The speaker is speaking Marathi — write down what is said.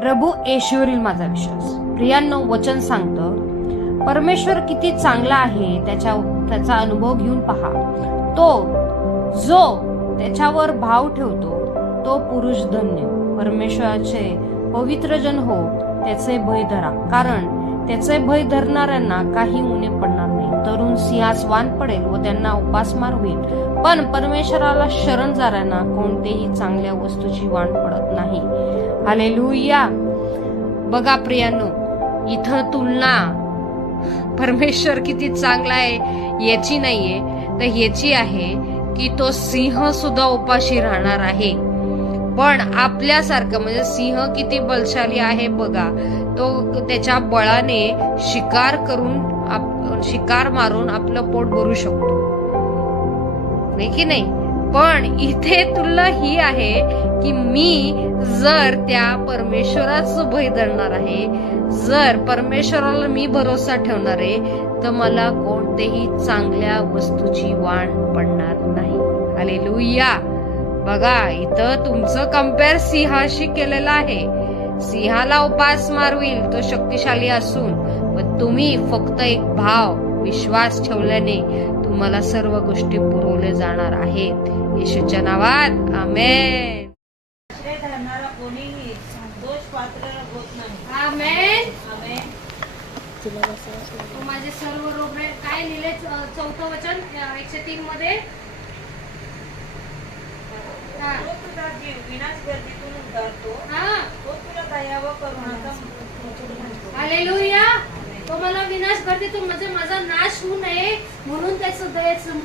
प्रभू येशूवरील माझा विश्वास. प्रियांनो, वचन सांगतं परमेश्वर किती चांगला आहे त्याचा अनुभव घेऊन पहा. तो जो त्याच्यावर भाव ठेवतो तो पुरुष धन्य. परमेश्वराचे पवित्र जन हो, त्याचे भय धरा, कारण त्याचे भय धरणाऱ्यांना काही उणे पडणार नाही. तरुण सिंहास वान पडेल व त्यांना उपासमार होईल, पण परमेश्वराला शरण जाणाऱ्यांना कोणतेही चांगल्या वस्तूची वाण पडत नाही. हालेलुया. बघा प्रियांनो, इथं तुलना परमेश्वर किती चांगला आहे याची नाहीये, तर याची आहे की तो सिंह सुद्धा उपाशी राहणार आहे. पण आपल्यासारखं म्हणजे सिंह किती बलशाली आहे बघा, तो त्याच्या बळाने शिकार मारून आपलं पोट भरू शकतो, नाही की नाही. पण इथे तुला ही आहे की मी जर त्या परमेश्वराचं भय धरणार आहे, जर परमेश्वराला मी भरोसा ठेवणार आहे, तर मला कोणतेही चांगल्या वस्तूची वाण पडणार नाही. हालेलुया. बघा, इथं तुमचं कंपेअर सिंहाशी केलेलं आहे. सिंहाला उपास मारविल तो शक्तिशाली असून, पण तुम्ही फक्त एक भाव विश्वास ठेवल्याने तुम्हाला सर्व गोष्टी पुरवल्या जाणार आहेत. येशूच्या नावात आमेन. कोणीही दोष पात्र होत नाही. आमेन. आमेन. माझे सर्व रोग काय लिहिले 4थं वचन 103 मध्ये. तो तुझा जीव विनाश गर्दीतून उद्धारतो, तो तुला दया व करुणाचा म्हणतो. हालेलुया. तो मला विनाश गर्दीतून म्हणजे माझा नाश होऊ नये म्हणून त्याचं दयेचं